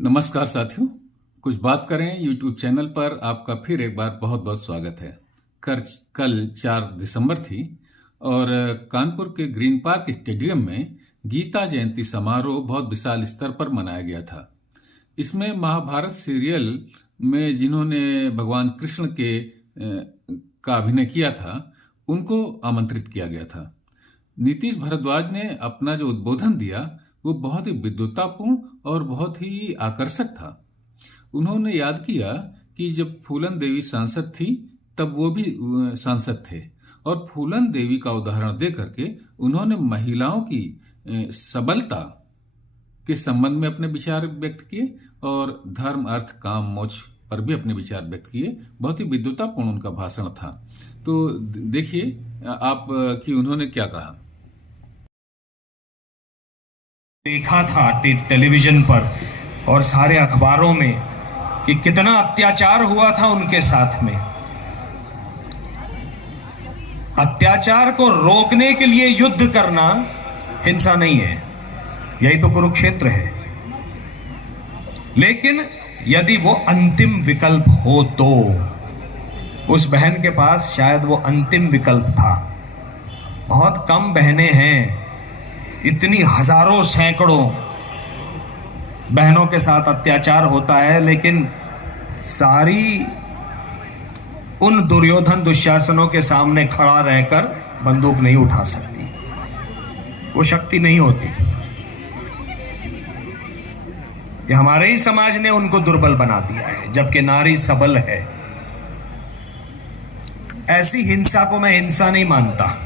नमस्कार साथियों। कुछ बात करें यूट्यूब चैनल पर आपका फिर एक बार बहुत बहुत स्वागत है। कल 4 दिसंबर थी और कानपुर के ग्रीन पार्क स्टेडियम में गीता जयंती समारोह बहुत विशाल स्तर पर मनाया गया था। इसमें महाभारत सीरियल में जिन्होंने भगवान कृष्ण का अभिनय किया था उनको आमंत्रित किया गया था। नीतीश भारद्वाज ने अपना जो उद्बोधन दिया वो बहुत ही विद्वतापूर्ण और बहुत ही आकर्षक था। उन्होंने याद किया कि जब फूलन देवी सांसद थी तब वो भी सांसद थे और फूलन देवी का उदाहरण दे करके उन्होंने महिलाओं की सबलता के संबंध में अपने विचार व्यक्त किए और धर्म अर्थ काम मोक्ष पर भी अपने विचार व्यक्त किए। बहुत ही विद्वतापूर्ण उनका भाषण था। तो देखिए आप कि उन्होंने क्या कहा। देखा था टेलीविजन पर और सारे अखबारों में कि कितना अत्याचार हुआ था उनके साथ में। अत्याचार को रोकने के लिए युद्ध करना हिंसा नहीं है, यही तो कुरुक्षेत्र है। लेकिन यदि वो अंतिम विकल्प हो तो उस बहन के पास शायद वो अंतिम विकल्प था। बहुत कम बहनें हैं, इतनी हजारों सैकड़ों बहनों के साथ अत्याचार होता है, लेकिन सारी उन दुर्योधन दुशासनों के सामने खड़ा रहकर बंदूक नहीं उठा सकती, वो शक्ति नहीं होती। ये हमारे ही समाज ने उनको दुर्बल बना दिया है, जबकि नारी सबल है। ऐसी हिंसा को मैं हिंसा नहीं मानता,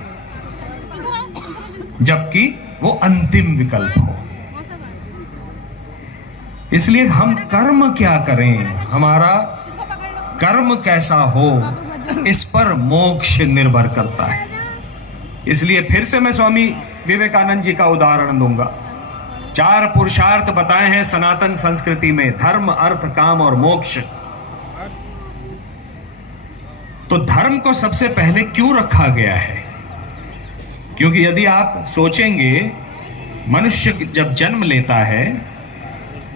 जबकि वो अंतिम विकल्प हो। इसलिए हम कर्म क्या करें, हमारा कर्म कैसा हो, इस पर मोक्ष निर्भर करता है। इसलिए फिर से मैं स्वामी विवेकानंद जी का उदाहरण दूंगा। 4 पुरुषार्थ बताए हैं सनातन संस्कृति में, धर्म अर्थ काम और मोक्ष। तो धर्म को सबसे पहले क्यों रखा गया है? क्योंकि यदि आप सोचेंगे, मनुष्य जब जन्म लेता है,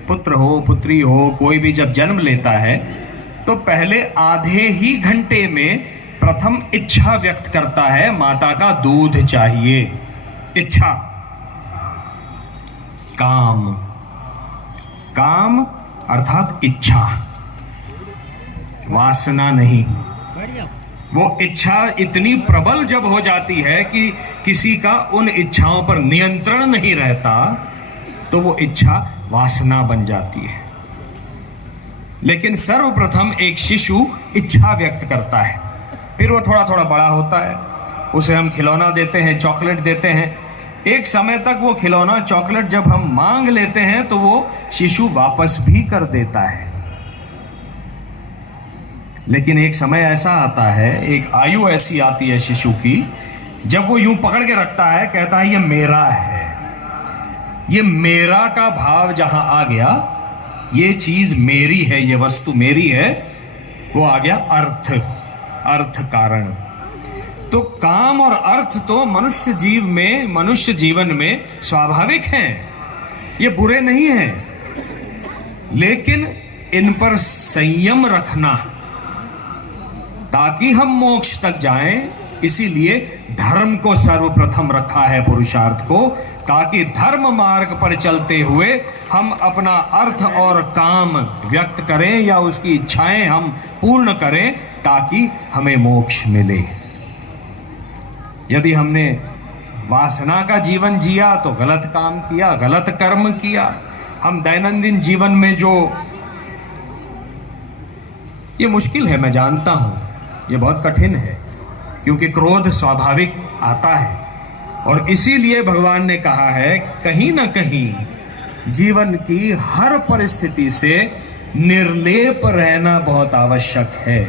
पुत्र हो पुत्री हो, कोई भी जब जन्म लेता है तो पहले आधे ही घंटे में प्रथम इच्छा व्यक्त करता है, माता का दूध चाहिए। इच्छा, काम, काम अर्थात इच्छा, वासना नहीं। वो इच्छा इतनी प्रबल जब हो जाती है कि किसी का उन इच्छाओं पर नियंत्रण नहीं रहता तो वो इच्छा वासना बन जाती है। लेकिन सर्वप्रथम एक शिशु इच्छा व्यक्त करता है, फिर वो थोड़ा थोड़ा बड़ा होता है, उसे हम खिलौना देते हैं, चॉकलेट देते हैं। एक समय तक वो खिलौना चॉकलेट जब हम मांग लेते हैं तो वो शिशु वापस भी कर देता है। लेकिन एक समय ऐसा आता है, एक आयु ऐसी आती है शिशु की, जब वो यूं पकड़ के रखता है, कहता है ये मेरा है। ये मेरा का भाव जहां आ गया, ये चीज मेरी है, ये वस्तु मेरी है, वो आ गया अर्थ, अर्थ कारण। तो काम और अर्थ तो मनुष्य जीवन में स्वाभाविक हैं, ये बुरे नहीं हैं। लेकिन इन पर संयम रखना ताकि हम मोक्ष तक जाएं, इसीलिए धर्म को सर्वप्रथम रखा है, पुरुषार्थ को, ताकि धर्म मार्ग पर चलते हुए हम अपना अर्थ और काम व्यक्त करें या उसकी इच्छाएं हम पूर्ण करें, ताकि हमें मोक्ष मिले। यदि हमने वासना का जीवन जिया तो गलत काम किया, गलत कर्म किया। हम दैनंदिन जीवन में जो, ये मुश्किल है, मैं जानता हूं, ये बहुत कठिन है, क्योंकि क्रोध स्वाभाविक आता है। और इसीलिए भगवान ने कहा है, कहीं ना कहीं जीवन की हर परिस्थिति से निर्लेप रहना बहुत आवश्यक है।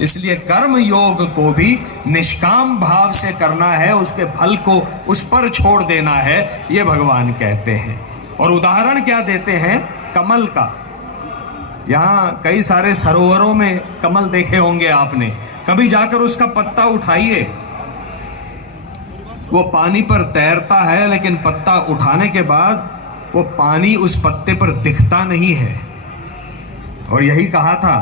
इसलिए कर्म योग को भी निष्काम भाव से करना है, उसके फल को उस पर छोड़ देना है, ये भगवान कहते हैं। और उदाहरण क्या देते हैं? कमल का। यहाँ कई सारे सरोवरों में कमल देखे होंगे आपने, कभी जाकर उसका पत्ता उठाइए, वो पानी पर तैरता है, लेकिन पत्ता उठाने के बाद वो पानी उस पत्ते पर दिखता नहीं है। और यही कहा था